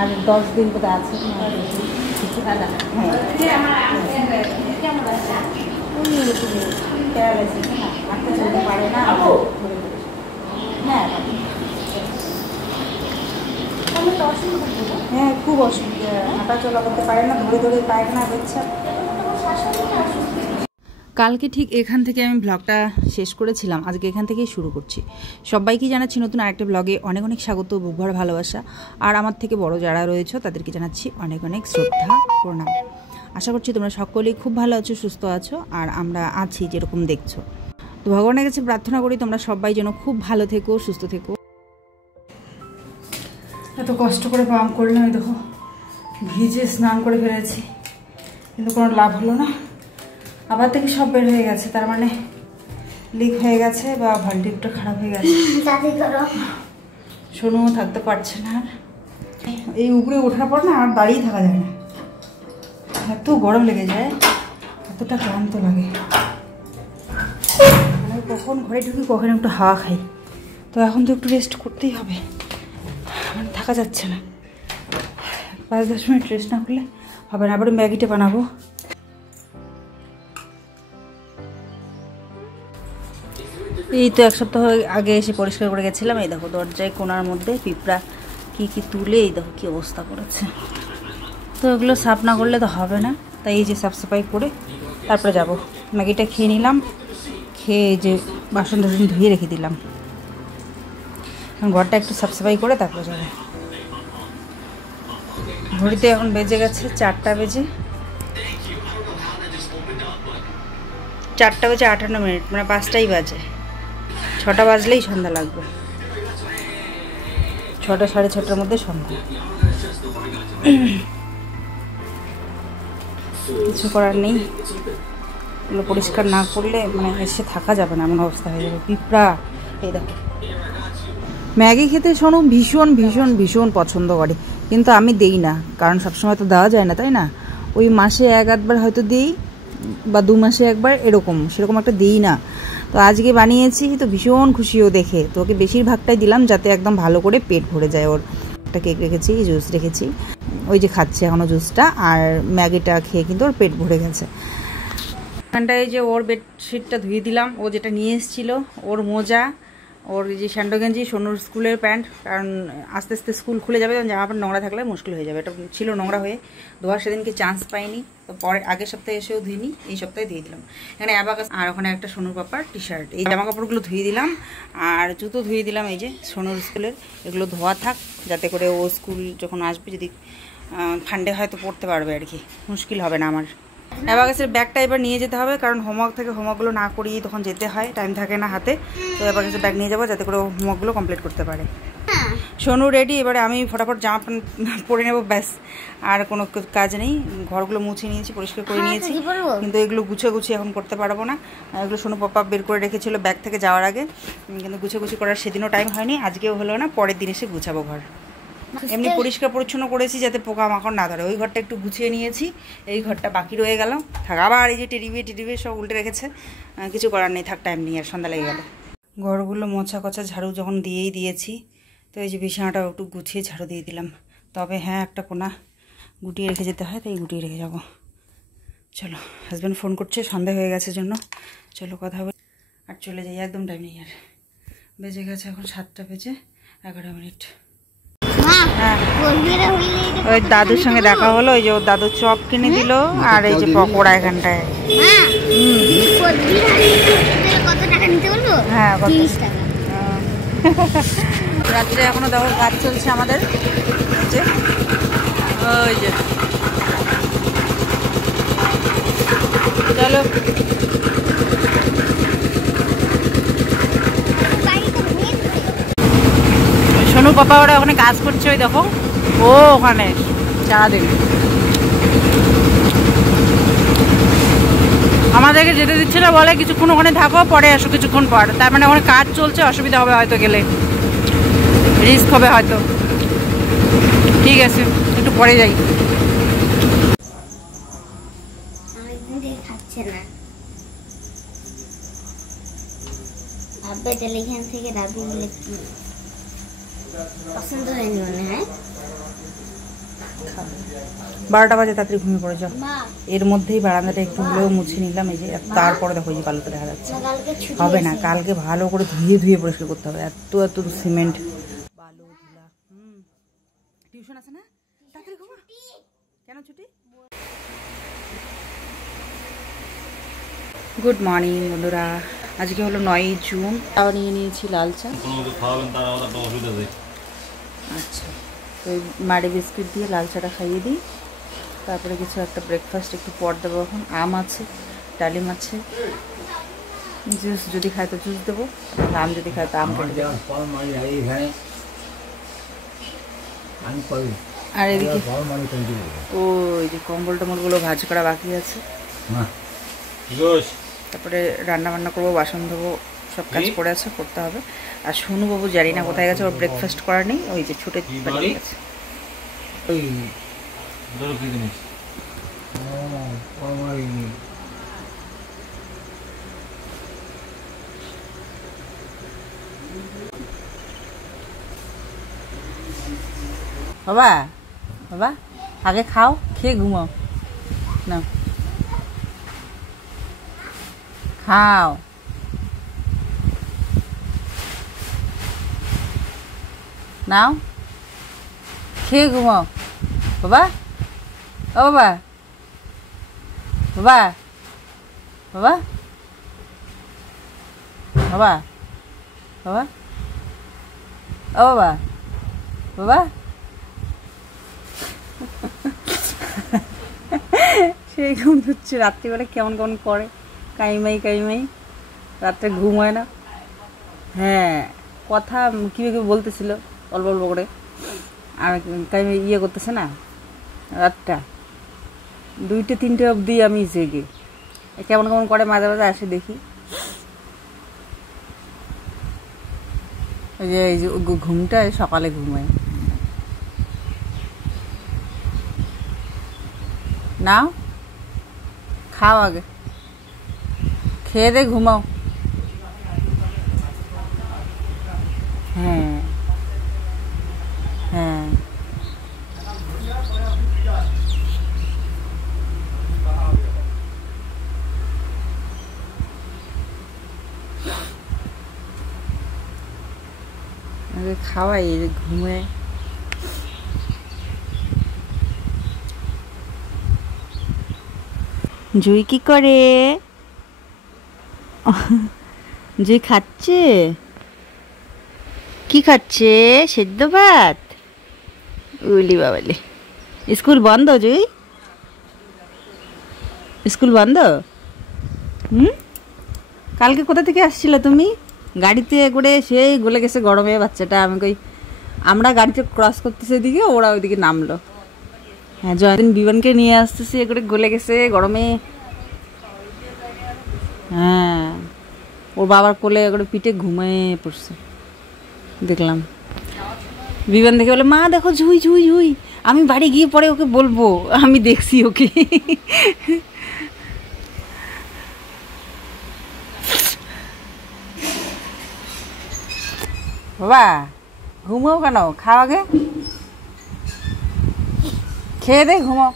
আর 10 দিন বোধ আছে। পারে না। হ্যাঁ খুব অসুবিধা, হাঁটা চলা করতে পারে না, ধরে ধরে পায়খানা হচ্ছে। কালকে ঠিক এখান থেকে আমি ব্লগটা শেষ করেছিলাম, আজকে এখান থেকেই শুরু করছি। সবাইকে জানাচ্ছি নতুন আরেকটা ব্লগে অনেক অনেক স্বাগত, বুকভরা ভালোবাসা। আর আমার থেকে বড় যারা রয়েছে তাদেরকে জানাচ্ছি অনেক অনেক শ্রদ্ধা, প্রণাম। আশা করছি তোমরা সকলেই খুব ভালো আছো, সুস্থ আছো, আর আমরা আছি যেরকম দেখছো। তো ভগবানের কাছে প্রার্থনা করি তোমরা সবাই যেন খুব ভালো থেকো, সুস্থ থেকো। এত কষ্ট করে পাম্প করলাম, দেখো ভিজে স্নান করে ফেলেছি, কিন্তু কোনো লাভ হলো না। আবার থেকে সব বের হয়ে গেছে, তার মানে লিক হয়ে গেছে বা ভাল্টিপটা খারাপ হয়ে গেছে। সোনু থাকতে পারছে না, এই উপরে ওঠার পর না আর দাঁড়িয়ে থাকা যায় না, এত গরম লেগে যায়, এতটা ক্লান্ত লাগে। মানে কখন ঘরে ঢুকি কখন একটু হাওয়া খাই, তো এখন তো একটু রেস্ট করতেই হবে, মানে থাকা যাচ্ছে না। 5-10 মিনিট রেস্ট না করলে হবে না। আবার ম্যাগিটা বানাবো। এই তো 1 সপ্তাহ আগে এসে পরিষ্কার করে গেছিলাম। এই দেখো দরজায় কোণার মধ্যে পিঁপড়া কি তুলে, এই দেখো কি অবস্থা করেছে। তো এগুলো সাফ না করলে তো হবে না, তাই এই যে সাফ সাফাই করে তারপরে যাব। ম্যাগিটা খেয়ে নিলাম, খেয়ে যে বাসন টাসন ধুয়ে রেখে দিলাম, ঘরটা একটু সাফ সাফাই করে তারপরে যাবো। ঘড়িতে এখন বেজে গেছে 4টা বেজে 58 মিনিট, মানে 5টাই বাজে। 6টা বাজলেই সন্ধ্যা লাগবে, 6টা সাড়ে 6টার মধ্যে সন্ধ্যা। কিছু করার নেই, এগুলো পরিষ্কার না করলে মানে এসে থাকা যাবে না, এমন অবস্থা হয়ে যাবে। পিঁপড়া, এই দেখো। ম্যাগি খেতে শোনো ভীষণ ভীষণ ভীষণ পছন্দ করে, কিন্তু আমি দেই না, কারণ সবসময় তো দেওয়া যায় না, তাই না? ওই মাসে 1-8বার হয়তো দিই, বা 2 মাসে একবার, এরকম, সেরকম একটা দিই না। তো আজকে বানিয়েছি, তো ভীষণ খুশিও দেখে, তো ওকে বেশিরভাগটাই দিলাম যাতে একদম ভালো করে পেট ভরে যায় ওর। একটা কেক রেখেছি, জুস রেখেছি, ওই যে খাচ্ছে এখনও জুসটা, আর ম্যাগিটা খেয়ে কিন্তু ওর পেট ভরে গেছে। এখানটায় যে ওর বেডশিটটা ধুয়ে দিলাম, ও যেটা নিয়ে এসেছিলো, ওর মোজা, ওর যে স্যান্ডো গেঞ্জি, সোনুর স্কুলের প্যান্ট, কারণ আস্তে আস্তে স্কুল খুলে যাবে, তখন জামা প্যান্ট নোংরা থাকলে মুশকিল হয়ে যাবে। এটা ছিল নোংরা হয়ে, ধোয়ার সেদিনকে চান্স পাইনি, তো পরে আগের সপ্তাহে এসেও ধুইনি, এই সপ্তাহে দিয়ে দিলাম। এখানে অ্যাবাকাস, আর ওখানে একটা সোনুর পাপার টি শার্ট, এই জামা কাপড়গুলো ধুয়ে দিলাম, আর জুতো ধুয়ে দিলাম, এই যে সোনুর স্কুলের, এগুলো ধোয়া থাক, যাতে করে ও স্কুল যখন আসবে যদি ঠান্ডে হয় তো পড়তে পারবে আর কি, মুশকিল হবে না আমার। অ্যাবাকাসের ব্যাগটা এবার নিয়ে যেতে হবে, কারণ হোমওয়ার্ক থেকে হোমওয়ার্কগুলো না করিয়ে তখন যেতে হয়, টাইম থাকে না হাতে। তো অ্যাবাকাসের ব্যাগ নিয়ে যাবো যাতে করে হোমওয়ার্কগুলো কমপ্লিট করতে পারে। সোনু রেডি, এবারে আমি ফটাফট জামা প্যান্ট পরে নেবো, ব্যাস। আর কোনো কাজ নেই, ঘরগুলো মুছে নিয়েছি, পরিষ্কার করে নিয়েছি, কিন্তু এগুলো গুছিয়ে এখন করতে পারবো না। এগুলো সোনু পাপা বের করে রেখেছিল ব্যাগ থেকে যাওয়ার আগে, কিন্তু গুছিয়ে করার সেদিনও টাইম হয়নি, আজকেও হলো না, পরের দিন এসে গুছাবো ঘর। এমনি পরিষ্কার পরিচ্ছন্ন করেছি যাতে পোকামাকড় না ধরে, ওই ঘরটা একটু গুছিয়ে নিয়েছি, এই ঘরটা বাকি রয়ে গেল। থাক, আবার এই যে টেডিবিয়ে সব উল্টে রেখেছে, কিছু করার নেই, থাক, টাইম নেই, আর সন্ধ্যা লেগে গেল। ঘরগুলো মোছা কচা ঝাড়ু যখন দিয়েই দিয়েছি, তো এই যে বিছানাটাও একটু গুছিয়ে ঝাড়ু দিয়ে দিলাম। তবে হ্যাঁ, একটা কোনা গুটিয়ে রেখে যেতে হয়, তাই গুটিয়ে রেখে যাব। চলো, হাজব্যান্ড ফোন করছে, সন্ধ্যা হয়ে গেছে জন্য, চলো কথা বলি আর চলে যাই, একদম টাইম নেই আর। বেজে গেছে এখন 7টা বেজে 11 মিনিট। হ্যাঁ, ওই দাদুর সঙ্গে দেখা হলো, ওই যে ওর দাদু চপ কিনে দিল, আর এই যে পকোড়া এখানটায়। হ্যাঁ, রাত্রে এখনো দেখো কাজ চলছে আমাদের, ওই যে চলো। সোনু পাপা ওরা ওখানে কাজ করছে, ওই দেখো ও ওখানে সারাদিন। আমাদেরকে যেতে দিচ্ছে না, বলে কিছুক্ষণ ওখানে থাকো, পরে এসো কিছুক্ষণ পর। তার মানে ওখানে কাজ চলছে, অসুবিধা হবে হয়তো, গেলে রিস্ক হবে হয়তো। ঠিক আছে, একটু পরে যাই। ভাববে তাহলে এখান থেকে রাবি বলে কি পছন্দ হয়নি মনে হয়। 12টা বাজে, তাড়াতাড়ি ঘুমিয়ে পড়ে যাও। এর মধ্যেই বারান্দাটা একটু হলেও মুছে নিলাম, এই যে। তারপরে দেখো এই যে বালুটা দেখা যাচ্ছে। হবে না, কালকে ভালো করে ধুয়ে ধুয়ে পরিষ্কার করতে হবে, এত এত সিমেন্ট বালু ধুলা। টিউশন আছে না? তাড়াতাড়ি ঘুমা। কেন ছুটি? গুড মর্নিং বন্ধুরা, আজকে হলো 9ই জুন। খাওয়া নিয়ে নিয়েছি লাল চা। আচ্ছা, তো মাড়ি বিস্কিট দিয়ে লাল চাটা খাইয়ে দিই, তারপরে কিছু একটা ব্রেকফাস্ট একটু পর দেবো। এখন আম আছে, ডালিম আছে, জুস যদি খায় তো জুস দেবো, আম যদি খায় তো আম কেটে দেবো। আর এদিকে ওই যে কম্বল টম্বলগুলো ভাজ করা বাকি আছে, তারপরে রান্না বান্না করবো, বাসন ধোবো, সব কাজ পড়ে আছে, করতে হবে। আর সোনু বাবু জানি না কোথায় গেছে, ওর ব্রেকফাস্ট করার নেই, ওই যে ছুটে পালিয়ে গেছে। বাবা বাবা আগে খাও, খেয়ে ঘুমাও না, খাও। নাও খেয়ে ঘুমাও। বাবা ও বাবা, বাবা বাবা বাবা বাবা ও বাবা বাবা। সেই ঘুম হচ্ছে, রাত্রিবেলা কেমন কেমন করে, কাইমাই কাইমাই, রাত্রে ঘুম হয় না। হ্যাঁ, কথা কীভাবে বলতেছিল অল্প অল্প করে, আর কাইমাই ইয়ে করতেছে না। রাতটা 2টে 3টে অবধি আমি জেগে, কেমন কেমন করে, মাঝে মাঝে আসে দেখি। এই যে ঘুমটা সকালে ঘুমায়। নাও খাও, আগে খেয়ে দে ঘুমাও। হ্যাঁ হ্যাঁ, আগে খাওয়াই, ঘুমে। জুই কি করে? জুই খাচ্ছে, কি খাচ্ছে? সেদ্ধ ভাত। উলি বাবালি, স্কুল বন্ধ জুই? স্কুল বন্ধ? কালকে কোথা থেকে আসছিলে তুমি? গাড়িতে করে সেই গলে গেছে গরমে বাচ্চাটা। আমি কই, আমরা গাড়িতে ক্রস করতেছে এদিকে, ওরা ওইদিকে নামলো। হ্যাঁ, জয়দিন বিমানকে নিয়ে আসতেছি, এগুলো গলে গেছে গরমে। হ্যাঁ, ওর বাবার কোলে এগুলো পিঠে ঘুমিয়ে পড়ছে, দেখলাম। বিমান দেখে বলে, মা দেখো ঝুই ঝুই ঝুই। আমি বাড়ি গিয়ে পরে ওকে বলবো, আমি দেখছি ওকে। বাবা ঘুমাও কেন? খাও আগে, খেয়ে দে ঘুমাও।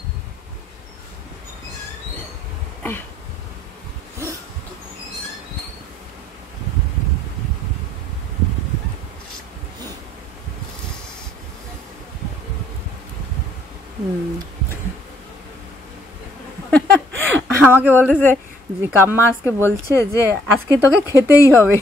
আমাকে বলতেছে যে কাম্মা আজকে বলছে যে আজকে তোকে খেতেই হবে।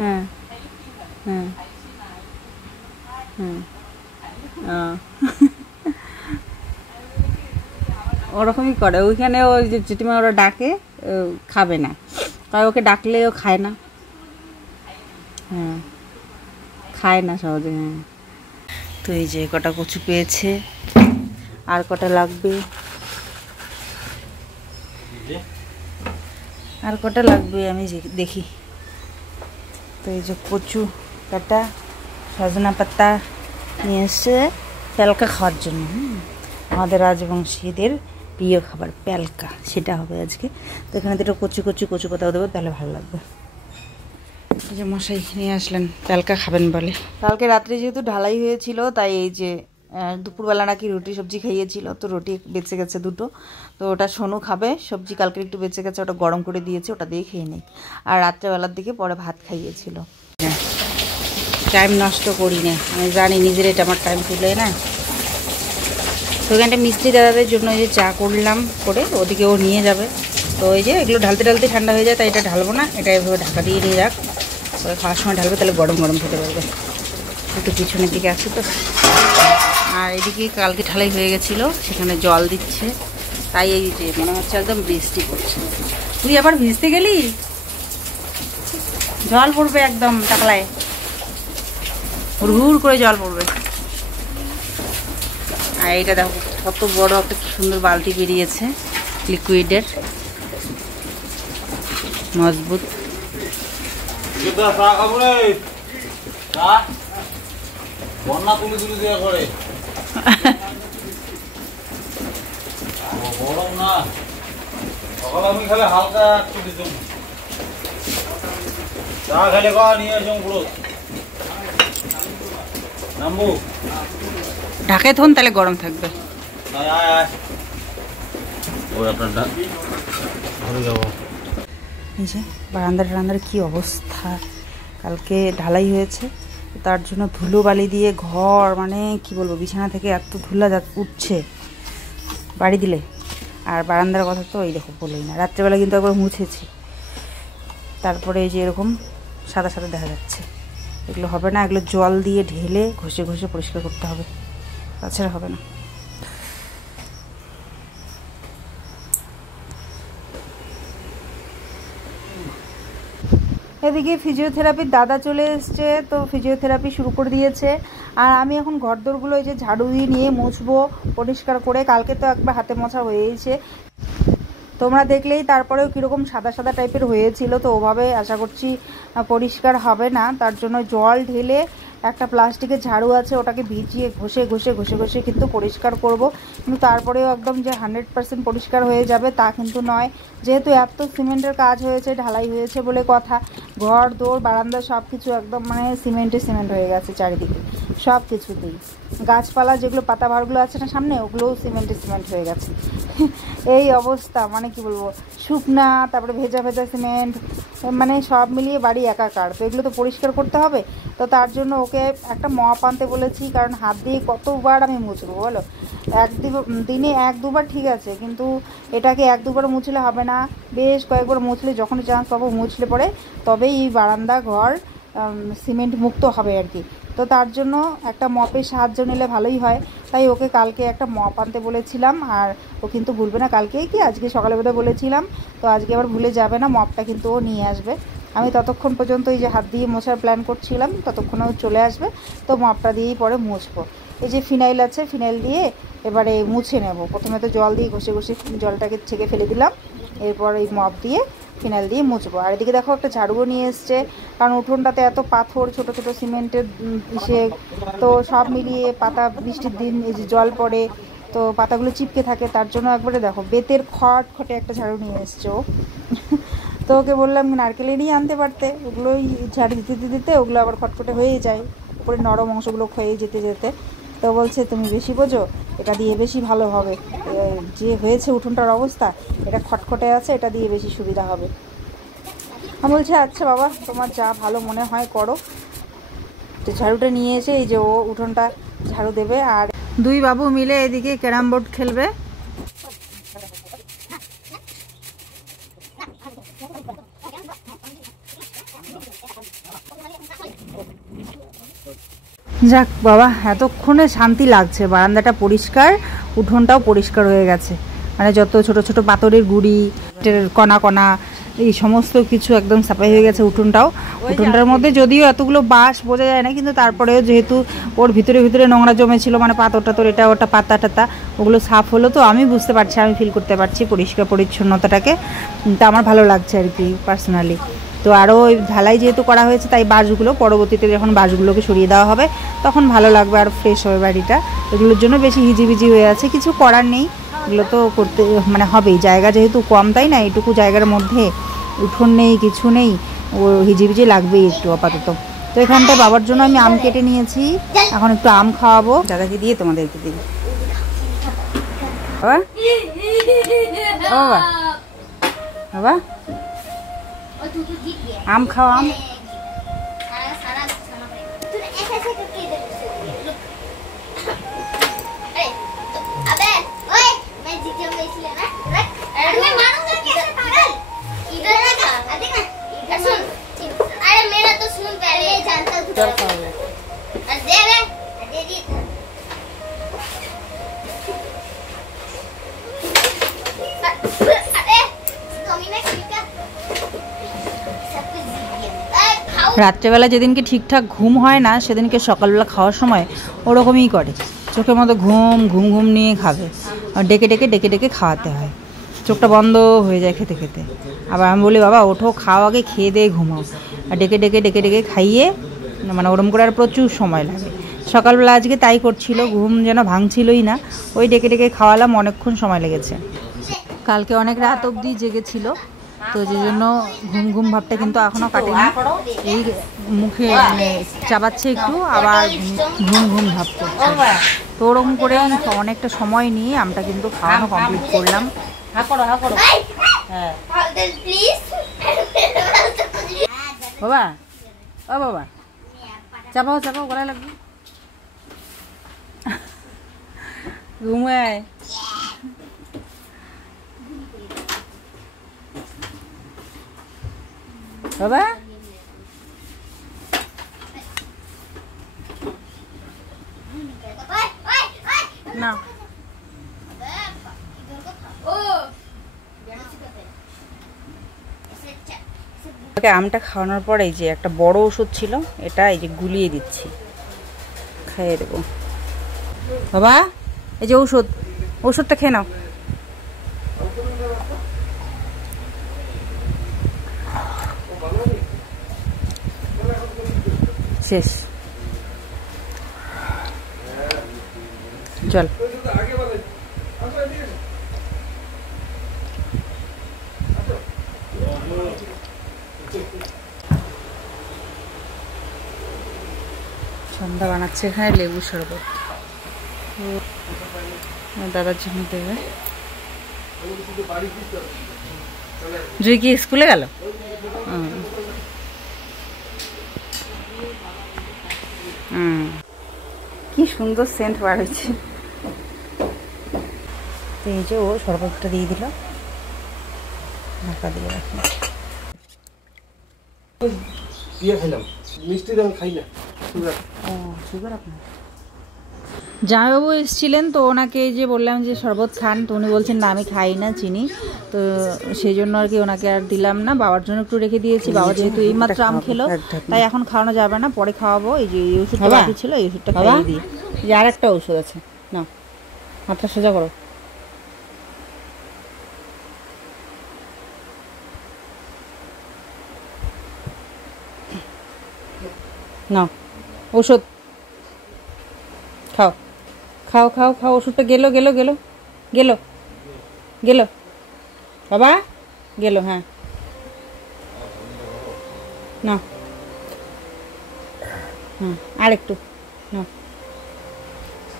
হ্যাঁ হ্যাঁ হ্যাঁ, ওরকমই করে। ওইখানে ওই যে জেঠিমা ওরা ডাকে, খাবে না, তাই ওকে ডাকলেও খায় না। হ্যাঁ, খায় না সহজে। হ্যাঁ, তো এই যে কটা কচু পেয়েছে, আর কটা লাগবে, আর কটা লাগবে আমি দেখি। তো এই যে কচু কাটা, সজনা পাতা নিয়ে এসছে কালকে খাওয়ার জন্য। আমাদের রাজবংশীদের প্রিয় খাবার প্যালকা, সেটা হবে আজকে। তো এখানে তো কচি কচি কচু পাতাও দেবো, তাহলে ভালো লাগবে। এই যে মশাই নিয়ে আসলেন প্যালকা খাবেন বলে। কালকে রাত্রে যেহেতু ঢালাই হয়েছিল, তাই এই যে দুপুরবেলা নাকি রুটি সবজি খাইয়েছিল, তো রুটি বেঁচে গেছে দুটো, তো ওটা সোনু খাবে। সবজি কালকে একটু বেঁচে গেছে, ওটা গরম করে দিয়েছে, ওটা দিয়ে খেয়ে নেই। আর রাত্রেবেলার দিকে পরে ভাত খাইয়েছিল। টাইম নষ্ট করি না, আমি জানি নিজের এটা আমার টাইম তুলে না। তো ওখানটা মিস্ত্রি দাদাদের জন্য এই যে চা করলাম, করে ওদিকে ও নিয়ে যাবে। তো এই যে এগুলো ঢালতে ঢালতে ঠান্ডা হয়ে যায়, তাই এটা ঢালবো না, এটা এভাবে ঢাকা দিয়ে নিয়ে রাখ, পরে খাওয়ার সময় ঢালবে, তাহলে গরম গরম খেতে পারবে। একটু পিছনের দিকে আসি তো। আর এদিকে কালকে ঢালাই হয়ে গেছিলো, সেখানে জল দিচ্ছে, তাই এই যে মনে হচ্ছে একদম বৃষ্টি পড়ছে। তুই আবার ভিজতে গেলি, জল পড়বে একদম টাকলায়, হুড় করে জল পড়বে। আর এইটা দেখো কত বড় একটা সুন্দর বালতি বেরিয়েছে লিকুইডের, মজবুত। বন্যা তুলি তুলি দেওয়া করে গরম না, সকালে আমি খালি হালকা একটু দিতাম, চা খেলে খাওয়া নিয়ে আসুন পুরো নামবো ঢাকায় থন, তাহলে গরম থাকবে। ওই আপনারটা ঘরে যাবো। এই যে বারান্দার কি অবস্থা, কালকে ঢালাই হয়েছে, তার জন্য ধুলো বালি দিয়ে ঘর, মানে কি বলবো, বিছানা থেকে এত ধুলা উঠছে বাড়ি দিলে। আর বারান্দার কথা তো এই দেখো বলেই না, রাত্রেবেলা কিন্তু একবার মুছেছি, তারপরে এই যে এরকম সাদা সাদা দেখা যাচ্ছে। এগুলো হবে না, এগুলো জল দিয়ে ঢেলে ঘষে ঘষে পরিষ্কার করতে হবে, তাছাড়া হবে না। এদিকে ফিজিওথেরাপির দাদা চলে এসছে, তো ফিজিওথেরাপি শুরু করে দিয়েছে। আর আমি এখন ঘরদোরগুলো এই যে ঝাড়ু দিয়ে নিয়ে মুছবো পরিষ্কার করে। কালকে তো একবার হাতে মোছা হয়েছে, তোমরা দেখলেই, তারপরেও কীরকম সাদা সাদা টাইপের হয়েছিল, তো ওভাবে আশা করছি পরিষ্কার হবে না। তার জন্য জল ঢেলে একটা প্লাস্টিকের ঝাড়ু আছে, ওটাকে ভিজিয়ে ঘষে ঘষে ঘষে ঘষে কিন্তু পরিষ্কার করব। কিন্তু তারপরেও একদম যে 100% পরিষ্কার হয়ে যাবে তা কিন্তু নয়, যেহেতু এত সিমেন্টের কাজ হয়েছে, ঢালাই হয়েছে বলে কথা। ঘর দোর বারান্দা সব কিছু একদম মানে সিমেন্ট হয়ে গেছে চারিদিকে, সব কিছুতেই। গাছপালা যেগুলো পাতাবাহারগুলো আছে না সামনে, ওগুলোও সিমেন্ট হয়ে গেছে। এই অবস্থা, মানে কি বলবো, শুকনা, তারপরে ভেজা ভেজা সিমেন্ট, মানে সব মিলিয়ে বাড়ি একাকার। তো এগুলো তো পরিষ্কার করতে হবে, তো তার জন্য ওকে একটা মপ আনতে বলেছি, কারণ হাত দিয়ে কতবার আমি মুছবো বলো। দিনে 1-2 বার ঠিক আছে, কিন্তু এটাকে 1-2 বার মুছলে হবে না, বেশ কয়েকবার মুছলে, যখনই চান্স পাবো মুছলে পরে তবেই এই বারান্দা ঘর সিমেন্ট মুক্ত হবে আর কি। তো তার জন্য একটা মপের সাহায্য নিলে ভালোই হয়, তাই ওকে কালকে একটা মপ আনতে বলেছিলাম। আর ও কিন্তু ভুলবে না, কালকেই কি আজকে সকালে বোধহয় বলেছিলাম, তো আজকে আবার ভুলে যাবে না, মপটা কিন্তু ও নিয়ে আসবে। আমি ততক্ষণ পর্যন্ত এই যে হাত দিয়ে মোছার প্ল্যান করছিলাম, ততক্ষণে ও চলে আসবে, তো মপটা দিয়েই পরে মুছবো। এই যে ফিনাইল আছে, ফিনাইল দিয়ে এবারে মুছে নেব। প্রথমে তো জল দিয়ে ঘষে ঘষে জলটাকে ছেঁকে ফেলে দিলাম, এরপর এই মপ দিয়ে ফিনাইল দিয়ে মুছবো। আর এদিকে দেখো একটা ঝাড়ুও নিয়ে এসছে, কারণ উঠোনটাতে এত পাথর, ছোট ছোট সিমেন্টের ইসে, তো সব মিলিয়ে পাতা, বৃষ্টির দিন এই যে জল পড়ে, তো পাতাগুলো চিপকে থাকে, তার জন্য একবারে দেখো বেতের খটখটে একটা ঝাড়ু নিয়ে এসছে ও। তো ওকে বললাম নারকেলেরই আনতে পারতে, ওগুলোই ঝাড়ু দিতে দিতে ওগুলো আবার খটখটে হয়ে যায়, উপরে নরম অংশগুলো ক্ষয়ে যেতে যেতে। তো বলছে তুমি বেশি বোঝো, এটা দিয়ে বেশি ভালো হবে, যে হয়েছে উঠোনটার অবস্থা, এটা খটখটে আছে, এটা দিয়ে বেশি সুবিধা হবে। আমি বলছি আচ্ছা বাবা, তোমার যা ভালো মনে হয় করো। তো ঝাড়ুটা নিয়ে এসে এই যে ও উঠোনটা ঝাড়ু দেবে, আর দুই বাবু মিলে এদিকে ক্যারাম বোর্ড খেলবে। যাক বাবা, এতক্ষণে শান্তি লাগছে, বারান্দাটা পরিষ্কার, উঠোনটাও পরিষ্কার হয়ে গেছে, মানে যত ছোট ছোট পাথরের গুঁড়ি, কণা কণা, এই সমস্ত কিছু একদম সাফাই হয়ে গেছে। উঠোনটার মধ্যে যদিও এতগুলো বাঁশ বোঝা যায় না, কিন্তু তারপরেও যেহেতু ওর ভিতরে ভিতরে নোংরা জমেছিল, মানে পাথর টাথর এটা ওটা পাতা টাতা, ওগুলো সাফ হলো, তো আমি বুঝতে পারছি, আমি ফিল করতে পারছি পরিষ্কার পরিচ্ছন্নতাটাকে, তা আমার ভালো লাগছে আর কি পার্সোনালি। তো আরও ওই ঢালাই যেহেতু করা হয়েছে, তাই বাঁশগুলো পরবর্তীতে যখন বাঁশগুলোকে সরিয়ে দেওয়া হবে তখন ভালো লাগবে, আর ফ্রেশ হবে বাড়িটা। এগুলোর জন্য বেশি হিজিবিজি হয়ে আছে, কিছু করার নেই, এগুলো তো করতে মানে হবেই, জায়গা যেহেতু কম তাই না, এইটুকু জায়গার মধ্যে উঠোন নেই কিছু নেই, ও হিজিবিজি লাগবেই একটু আপাতত। তো এখানটায় বাবার জন্য আমি আম কেটে নিয়েছি, এখন একটু আম খাওয়াবো, দাদাকে দিয়ে তোমাদেরকে দিই। বাবা বাবা বাবা আম খাও, আম। রাত্রেবেলা যেদিনকে ঠিকঠাক ঘুম হয় না সেদিনকে সকালবেলা খাওয়ার সময় ওরকমই করে, চোখের মধ্যে ঘুম ঘুম ঘুম নিয়ে খাবে, আর ডেকে ডেকে ডেকে ডেকে খাওয়াতে হয়, চোখটা বন্ধ হয়ে যায় খেতে খেতে। আবার আমি বলি বাবা ওঠো খাও, আগে খেয়ে দিয়ে ঘুমাও, আর ডেকে ডেকে ডেকে ডেকে খাইয়ে মানে ওরম করে আর প্রচুর সময় লাগে। সকালবেলা আজকে তাই করছিল, ঘুম যেন ভাঙছিলই না, ওই ডেকে ডেকে খাওয়ালাম, অনেকক্ষণ সময় লেগেছে। কালকে অনেক রাত অবধি জেগেছিল, তো যে জন্য ঘুম ঘুম ভাবটা কিন্তু এখনও কাটেনি, এই মুখে মানে চাবাচ্ছে একটু, আবার ঘুম ঘুম ভাব করছে। তো ওরকম করে অনেকটা সময় নিয়ে আমটা কিন্তু খাওয়ানো কমপ্লিট করলাম। বাবা ও বাবা চাপাও চাপাও, গলায় লাগবে, ঘুমায়। বাবা না আমটা খাওয়ানোর পরে এই যে একটা বড় ওষুধ ছিল, এটা এই যে গুলিয়ে দিচ্ছি, খাইয়ে দেবো। বাবা এই যে ওষুধ, ওষুধটা খেয়ে নাও। শেষ, চল। সন্ধ্যা বানাচ্ছে এখানে লেবু শরবত, দাদার জন্য দেবে। জুই কি স্কুলে গেল? কি সুন্দর সেন্ট বার হয়েছে। তো এই যে ও শরবতটা দিয়ে দিল, ঢাকা দিয়ে রাখি। জামাইবাবু এসেছিলেন, তো ওনাকে যে বললাম যে শরবত খান, তো উনি বলছেন না আমি খাই না চিনি, তো সেই জন্য আর কি ওনাকে আর দিলাম না। বাবার জন্য একটু রেখে দিয়েছি, বাবা যেহেতু এইমাত্র আম খেলো তাই এখন খাওয়ানো যাবে না, পরে খাওয়াবো। এই যে এই ওষুধটা বাকি ছিল, এই ওষুধটা খাইয়ে দিই। যে আর একটা ওষুধ আছে, না মাথা সোজা করো। না ওষুধ খাও খাও খাও খাও, ওষুধটা গেলো গেলো গেলো গেলো গেলো বাবা গেলো। হ্যাঁ না হ্যাঁ আর একটু নাও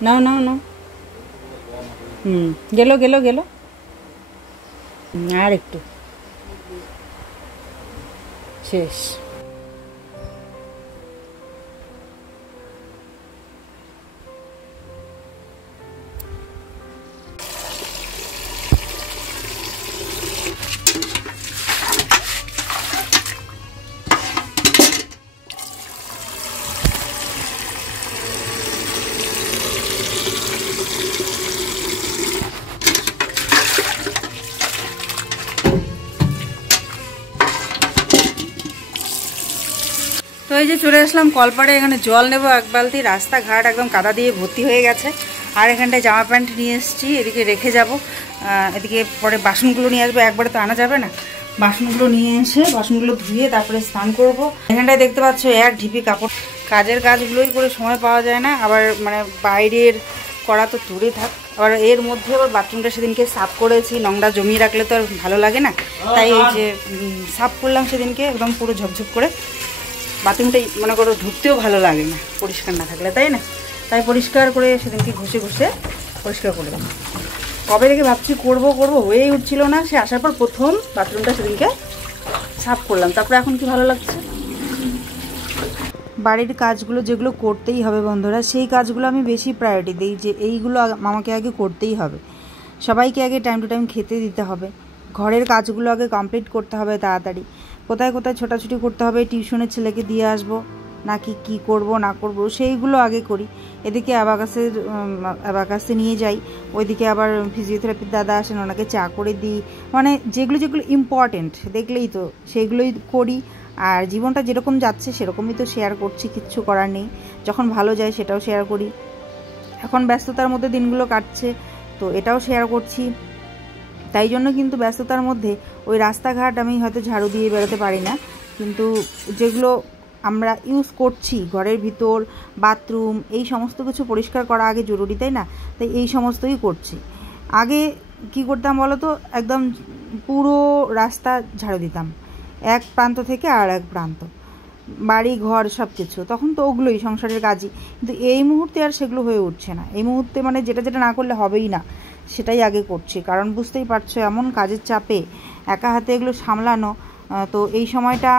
নাও নাও নাও, গেলো গেলো গেলো, আর একটু, শেষ। তো এই যে চলে আসলাম কলপাড়ে, এখানে জল নেব এক বালতি, রাস্তাঘাট একদম কাদা দিয়ে ভর্তি হয়ে গেছে। আর এখানটায় জামা প্যান্ট নিয়ে এসেছি, এদিকে রেখে যাব, এদিকে পরে বাসনগুলো নিয়ে আসবো, একবারে তো আনা যাবে না। বাসনগুলো নিয়ে এসে বাসনগুলো ধুয়ে তারপরে স্নান করব। এখানটায় দেখতে পাচ্ছ এক ঢিপি কাপড়, কাজের কাজগুলোই করে সময় পাওয়া যায় না, আবার মানে বাইরের করা তো দূরে থাক, আবার এর মধ্যে আবার বাথরুমটা সেদিনকে সাফ করেছি, নোংরা জমিয়ে রাখলে তো আর ভালো লাগে না, তাই এই যে সাফ করলাম সেদিনকে একদম পুরো ঝপঝপ করে। বাথরুমটাই মনে করো ঢুকতেও ভালো লাগে না পরিষ্কার না থাকলে, তাই না? তাই পরিষ্কার করে সেদিনকে ঘষে ঘষে পরিষ্কার করলাম। কবে থেকে ভাবছি করব করব, হয়েই উঠছিল না। সে আসার পর প্রথম বাথরুমটা সেদিনকে সাফ করলাম, তারপরে এখন কি ভালো লাগছে। বাড়ির কাজগুলো যেগুলো করতেই হবে বন্ধুরা, সেই কাজগুলো আমি বেশি প্রায়োরিটি দিই, যে এইগুলো আমাকে আগে করতেই হবে। সবাইকে আগে টাইম টু টাইম খেতে দিতে হবে, ঘরের কাজগুলো আগে কমপ্লিট করতে হবে তাড়াতাড়ি, কোথায় কোথায় ছোটাছুটি করতে হবে, টিউশনের ছেলেকে দিয়ে আসবো নাকি কি করব না করব সেইগুলো আগে করি। এদিকে অ্যাবাকাসে নিয়ে যাই, ওইদিকে আবার ফিজিওথেরাপির দাদা আসেন, ওনাকে চা করে দিই। মানে যেগুলো যেগুলো ইম্পর্টেন্ট দেখলেই তো সেইগুলোই করি। আর জীবনটা যেরকম যাচ্ছে সেরকমই তো শেয়ার করছি, কিচ্ছু করার নেই। যখন ভালো যায় সেটাও শেয়ার করি। এখন ব্যস্ততার মধ্যে দিনগুলো কাটছে, তো এটাও শেয়ার করছি। তাই জন্য কিন্তু ব্যস্ততার মধ্যে ওই রাস্তাঘাট আমি হয়তো ঝাড়ু দিয়ে বেরোতে পারি না, কিন্তু যেগুলো আমরা ইউজ করছি ঘরের ভিতর, বাথরুম, এই সমস্ত কিছু পরিষ্কার করা আগে জরুরি, তাই না? তাই এই সমস্তই করছি। আগে কি করতাম বলো তো, একদম পুরো রাস্তা ঝাড়ু দিতাম, এক প্রান্ত থেকে আর এক প্রান্ত, বাড়ি ঘর সব কিছু। তখন তো ওগুলোই সংসারের কাজই, কিন্তু এই মুহূর্তে আর সেগুলো হয়ে উঠছে না। এই মুহূর্তে মানে যেটা যেটা না করলে হবেই না সেটাই আগে করছি, কারণ বুঝতেই পারছো এমন কাজের চাপে একা হাতে এগুলো সামলানো। তো এই সময়টা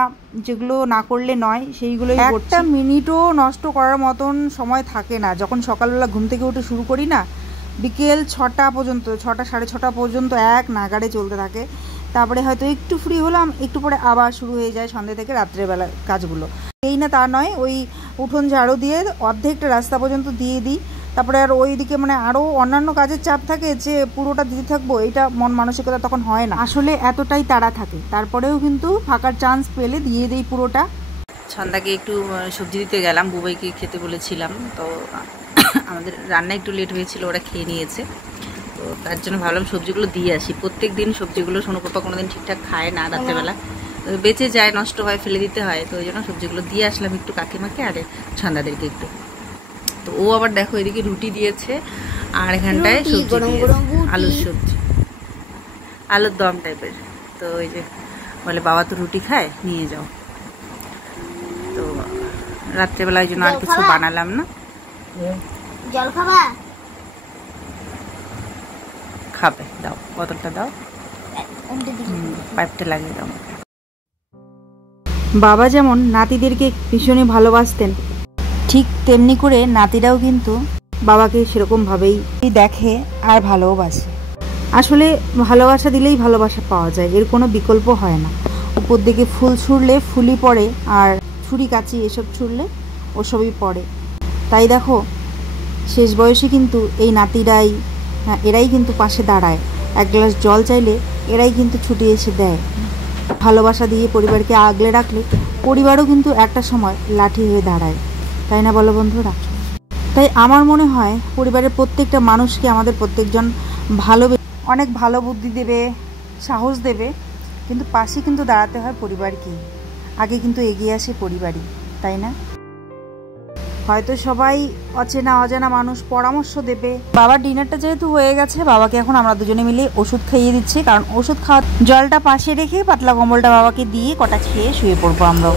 যেগুলো না করলে নয় সেইগুলোই একটা মিনিটও নষ্ট করার মতন সময় থাকে না। যখন সকালবেলা ঘুম থেকে উঠে শুরু করি না, বিকেল 6টা পর্যন্ত, 6টা সাড়ে 6টা পর্যন্ত এক নাগাড়ে চলতে থাকে। তারপরে হয়তো একটু ফ্রি হলাম, একটু পরে আবার শুরু হয়ে যায় সন্ধ্যে থেকে রাত্রেবেলা কাজগুলো। এই না তা নয়, ওই উঠোন ঝাড়ু দিয়ে অর্ধেকটা রাস্তা পর্যন্ত দিয়ে দিই। তারপরে আর ওইদিকে মানে আরও অন্যান্য কাজের চাপ থাকে যে পুরোটা দিতে থাকবো, এইটা মন মানসিকতা তখন হয় না। আসলে এতটাই তাড়া থাকে, তারপরেও কিন্তু ফাঁকার চান্স পেলে দিয়ে দিই পুরোটা। সন্ধ্যাকে একটু সবজি দিতে গেলাম, বুবাইকে খেতে বলেছিলাম, তো আমাদের রান্না একটু লেট হয়েছিল, ওরা খেয়ে নিয়েছে, তো তার জন্য ভাবলাম সবজিগুলো দিয়ে আসি। প্রত্যেক দিন সবজিগুলো সোনু পাপা কোনোদিন ঠিকঠাক খায় না, রাত্রেবেলা বেঁচে যায়, নষ্ট হয়, ফেলে দিতে হয়, তো ওই জন্য সবজিগুলো দিয়ে আসলাম একটু কাকিমাকে আর সন্ধ্যাদেরকে একটু। তো ও আবার দেখো এদিকে রুটি দিয়েছে, আর এখানটায় সবজি দিয়েছে, আলুর সবজি, আলুর দম টাইপের। তো ওই যে বলে বাবা তো রুটি খায়, নিয়ে যাও। তো রাত্রেবেলা ওই জন্য আর কিছু বানালাম না। জল খাবা? খাবে, দাও বোতলটা দাও, পাইপটা লাগিয়ে দাও। বাবা যেমন নাতিদেরকে ভীষণই ভালোবাসতেন, ঠিক তেমনি করে নাতিরাও কিন্তু বাবাকে সেরকমভাবেই দেখে আর ভালোবাসে। আসলে ভালোবাসা দিলেই ভালোবাসা পাওয়া যায়, এর কোনো বিকল্প হয় না। উপর দিকে ফুল ছুঁড়লে ফুলই পড়ে, আর ছুরি কাচি এসব ছুঁড়লে ওসবই পড়ে। তাই দেখো শেষ বয়সে কিন্তু এই নাতিরাই, এরাই কিন্তু পাশে দাঁড়ায়। এক গ্লাস জল চাইলে এরাই কিন্তু ছুটে এসে দেয়। ভালোবাসা দিয়ে পরিবারকে আগলে রাখলে পরিবারও কিন্তু একটা সময় লাঠি হয়ে দাঁড়ায়, তাই না বলো বন্ধুরা? তাই আমার মনে হয় পরিবারের প্রত্যেকটা মানুষকে আমাদের প্রত্যেকজন অনেক ভালো বুদ্ধি দেবে, সাহস দেবে, কিন্তু পাশে কিন্তু দাঁড়াতে হয় পরিবারকেই। আগে কিন্তু এগিয়ে আসে পরিবারই, তাই না? হয়তো সবাই অচেনা অজানা মানুষ পরামর্শ দেবে। বাবার ডিনারটা যেহেতু হয়ে গেছে, বাবাকে এখন আমরা দুজনে মিলে ওষুধ খাইয়ে দিচ্ছি, কারণ ওষুধ খাওয়া, জলটা পাশে রেখে পাতলা কম্বলটা বাবাকে দিয়ে কটা খেয়ে শুয়ে পড়বো আমরাও।